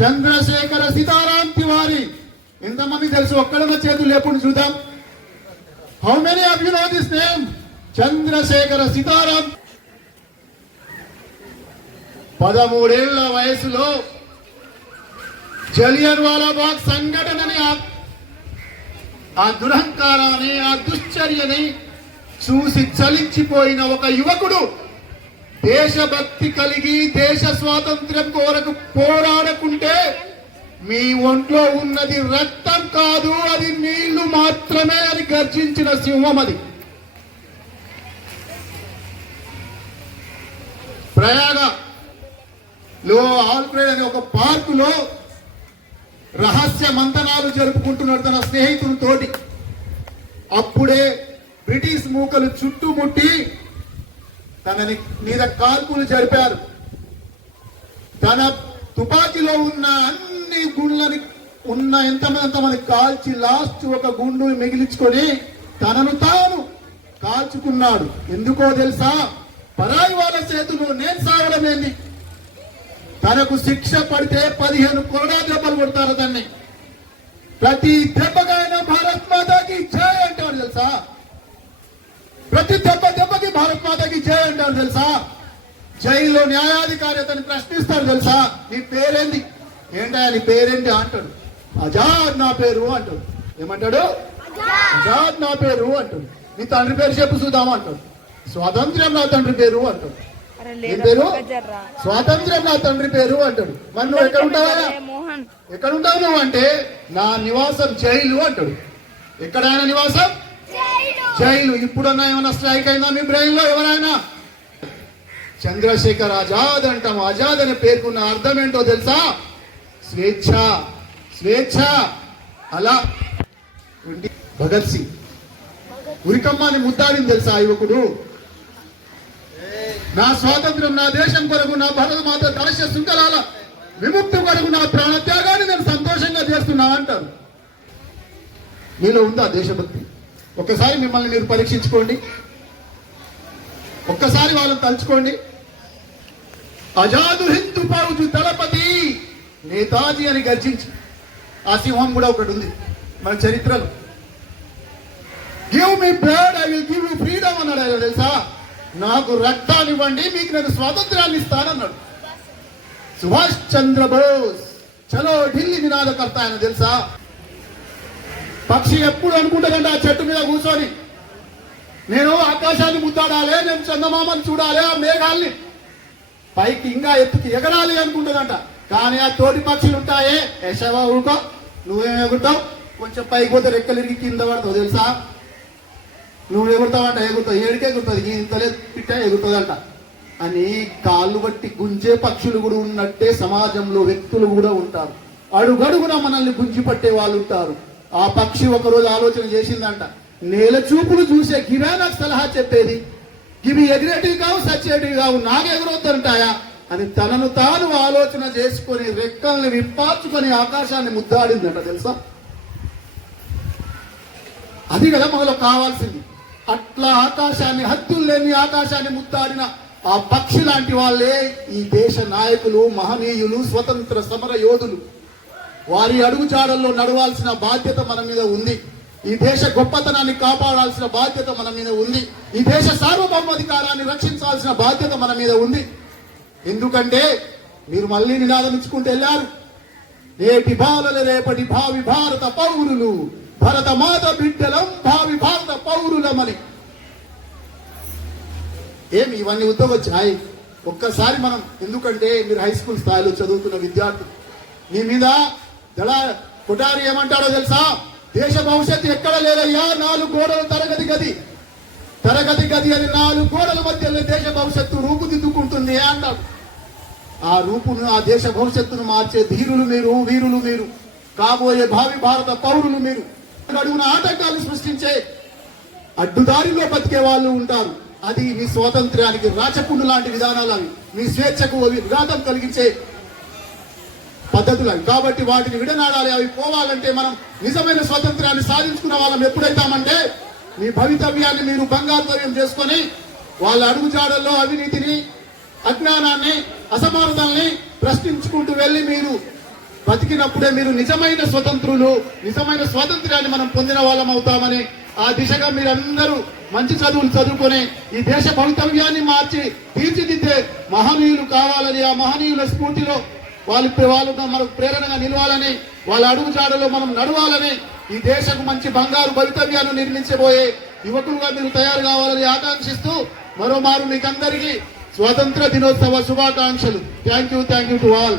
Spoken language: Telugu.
చంద్రశేఖర సీతారాం తివారీ. ఎంతమంది తెలుసు? ఒక్కడన్న చేతులు లేకుండా చూద్దాం. How many of you know this name? Chandrasekhara Sitaram. 13 ఏళ్ల వయసులో జలియన్ వాలాబాగ్ సంఘటనని, ఆ దురహంకారాన్ని, ఆ దుశ్చర్యని చూసి చలించిపోయిన ఒక యువకుడు దేశభక్తి కలిగి దేశ స్వాతంత్ర్యం కొరకు పోరాడకుంటే మీ ఒంట్లో ఉన్నది రక్తం కాదు, అది నీళ్లు మాత్రమే అని గర్జించిన సింహం అది. ప్రయాగలో ఆల్ఫ్రెడ్ అనే ఒక పార్కులో రహస్య మంతనాలు జరుపుకుంటున్నాడు తన స్నేహితులతోటి. అప్పుడే బ్రిటిష్ మూకలు చుట్టుముట్టి తనని మీద కాల్పులు జరిపారు. తన తుపాకీలో ఉన్న అన్ని గుండ్లని ఉన్న ఎంతమంది కాల్చి లాస్ట్ ఒక గుండు మిగిలించుకొని తనను తాను కాల్చుకున్నాడు. ఎందుకో తెలుసా? పరాయి వాళ్ళ చేతులు నేను సాగడమేంది. తనకు శిక్ష పడితే 15 కొరడా దెబ్బలు కొడతారు దాన్ని. ప్రతి దెబ్బకైనా భారత్ మాతాకి జై అంటాడు తెలుసా? ప్రతి దెబ్బకి భారత్ మాతాకి జై అంటారు తెలుసా? జైల్లో న్యాయాధికారి అతన్ని ప్రశ్నిస్తాడు తెలుసా? నీ పేరేంది? ఏంటా నీ పేరేంటి అంటాడు. ఆజాద్ నా పేరు అంటాడు. ఏమంటాడు? ఆజాద్ నా పేరు అంటాడు. నీ తండ్రి పేరు చెప్పు చూద్దామా అంటాడు. స్వాతంత్ర్యం నా తండ్రి పేరు అంటాడు. ఏం పేరు? స్వాతంత్ర్యం నా తండ్రి పేరు అంటాడు. మరి నువ్వు ఎక్కడ ఉంటావా? ఎక్కడ ఉంటావు నువ్వు అంటే నా నివాసం జైలు అంటాడు. ఎక్కడ ఆయన నివాసం? జైలు. ఇప్పుడన్నా ఏమైనా స్ట్రైక్ అయిందా మీ బ్రెయిన్ లో? ఎవరైనా చంద్రశేఖర్ ఆజాద్ అంటాం. ఆజాద్ అనే పేరుకున్న అర్థం ఏంటో తెలుసా? స్వేచ్ఛ. స్వేచ్ఛ. అలా భగత్ సింగ్ ఉరికమ్మాని ముద్దాడింది తెలుసా ఆ యువకుడు? నా స్వాతంత్రం, నా దేశం కొరకు, నా భారతమాత దాస్య శృంఖలాల విముక్తి కొరకు నా ప్రాణత్యాగాన్ని నేను సంతోషంగా చేస్తున్నా అంటారు. మీలో ఉందా దేశభక్తి? ఒక్కసారి మిమ్మల్ని మీరు పరీక్షించుకోండి. ఒక్కసారి వాళ్ళని తలుచుకోండి. ఆజాదు హిందూ ఫౌజ్ దళపతి నేతాజీ అని గర్జించి ఆ సింహం కూడా ఒకటి ఉంది మన చరిత్రలో. Give me blood I will give you freedom అన్నాడు ఆయన తెలుసా? నాకు రక్తాన్ని ఇవ్వండి, మీకు నేను స్వాతంత్రాన్ని ఇస్తానన్నాడు. సుభాష్ చంద్రబోస్ చలో ఢిల్లీ నినాదకర్త ఆయన తెలుసా? పక్షి ఎప్పుడు అనుకుంటుందంటే ఆ చెట్టు మీద కూర్చొని నేను ఆకాశాన్ని ముద్దాడాలి, నేను చందమామని చూడాలి, ఆ మేఘాల్ని పైకి ఇంకా ఎత్తుకి ఎగరాలి అనుకుంటుందంట. కానీ ఆ తోటి పక్షులు ఉంటాయే, యశవా ఊరుకో, నువ్వేం ఎగురుతావు? కొంచెం పైకి పోతే రెక్కలిరిగి కింద పడతావు తెలుసా? నువ్వు ఎగురుతావంట, ఎగురుతావు. ఏడికి ఎగురుతుంది, ఇంతలే పిట్ట ఎగురుతుందంట అని కాళ్ళు బట్టి గుంజే పక్షులు కూడా ఉన్నట్టే సమాజంలో వ్యక్తులు కూడా ఉంటారు. అడుగడుగున మనల్ని గుంజి పట్టే వాళ్ళు ఉంటారు. ఆ పక్షి ఒకరోజు ఆలోచన చేసిందంట, నేల చూపులు చూసే గివే నాకు సలహా చెప్పేది, ఇవి ఎగిరేటివి కావు, సచ్చేటివి కావు, నాకు ఎగురొద్దంటాయా అని తనను తాను ఆలోచన చేసుకొని రెక్కల్ని విప్పార్చుకొని ఆకాశాన్ని ముద్దాడిందంట తెలుసా? అది కదా మనలో కావాల్సింది. అట్లా ఆకాశాన్ని, హద్దులు లేని ఆకాశాన్ని ముద్దాడిన ఆ పక్షి లాంటి వాళ్ళే ఈ దేశ నాయకులు, మహనీయులు, స్వతంత్ర సమర యోధులు. వారి అడుగుజాడల్లో నడవాల్సిన బాధ్యత మన మీద ఉంది. ఈ దేశ గొప్పతనాన్ని కాపాడాల్సిన బాధ్యత మన మీద ఉంది. ఈ దేశ సార్వభౌమాధికారాన్ని రక్షించాల్సిన బాధ్యత మన మీద ఉంది. ఎందుకంటే మీరు మళ్ళీ నినాదం ఇచ్చుకుంటూ వెళ్ళారు, నేటి బాలలు రేపటి భావి భారత పౌరులు, భరత మాత బిడ్డలం భావి భారత పౌరులమని. ఏమి ఇవన్నీ ఉద్దవచ్చాయి? ఒక్కసారి మనం, ఎందుకంటే మీరు హై స్కూల్ స్థాయిలో చదువుతున్న విద్యార్థులు, మీ మీద కొటారి ఏమంటాడో తెలుసా? దేశ భవిష్యత్తు ఎక్కడ లేదయ్యా, 4 గోడల తరగతి గది అది 4 గోడల మధ్య దేశ భవిష్యత్తు రూపుదిద్దుకుంటుంది అంటాడు. ఆ రూపును, ఆ దేశ భవిష్యత్తును మార్చే ధీరులు మీరు, వీరులు మీరు, కాబోయే భావి భారత పౌరులు మీరు. అడుగున ఆటంకాలు సృష్టించే అడ్డుదారిలో బతికే వాళ్ళు ఉంటారు. అది మీ స్వాతంత్ర్యానికి రాచపుండు లాంటి విధానాలు, అవి మీ స్వేచ్ఛకు విఘాతం కలిగించే పద్ధతులు అవి. కాబట్టి వాటిని విడనాడాలి. అవి పోవాలంటే మనం నిజమైన స్వాతంత్ర్యాన్ని సాధించుకున్న వాళ్ళం ఎప్పుడైతామంటే, మీ భవితవ్యాన్ని మీరు బంగారుతవ్యం చేసుకొని వాళ్ళ అడుగుజాడల్లో అవినీతిని, అజ్ఞానాన్ని, అసమానతల్ని ప్రశ్నించుకుంటూ వెళ్ళి మీరు బతికినప్పుడే మీరు నిజమైన స్వతంత్రులు, నిజమైన స్వాతంత్ర్యాన్ని మనం పొందిన వాళ్ళం అవుతామని ఆ దిశగా మీరందరూ మంచి చదువులు చదువుకొని ఈ దేశ భవితవ్యాన్ని మార్చి తీర్చిదిద్దే మహనీయులు కావాలని, ఆ మహనీయుల స్ఫూర్తిలో వాళ్ళు మనకు ప్రేరణగా నిలవాలని, వాళ్ళ అడుగుజాడలో మనం నడవాలని, ఈ దేశకు మంచి బంగారు భవితవ్యాన్ని నిర్మించబోయే యువకులుగా మీరు తయారు కావాలని ఆకాంక్షిస్తూ మరోమారు మీకందరికీ స్వాతంత్ర దినోత్సవ శుభాకాంక్షలు. Thank you to all.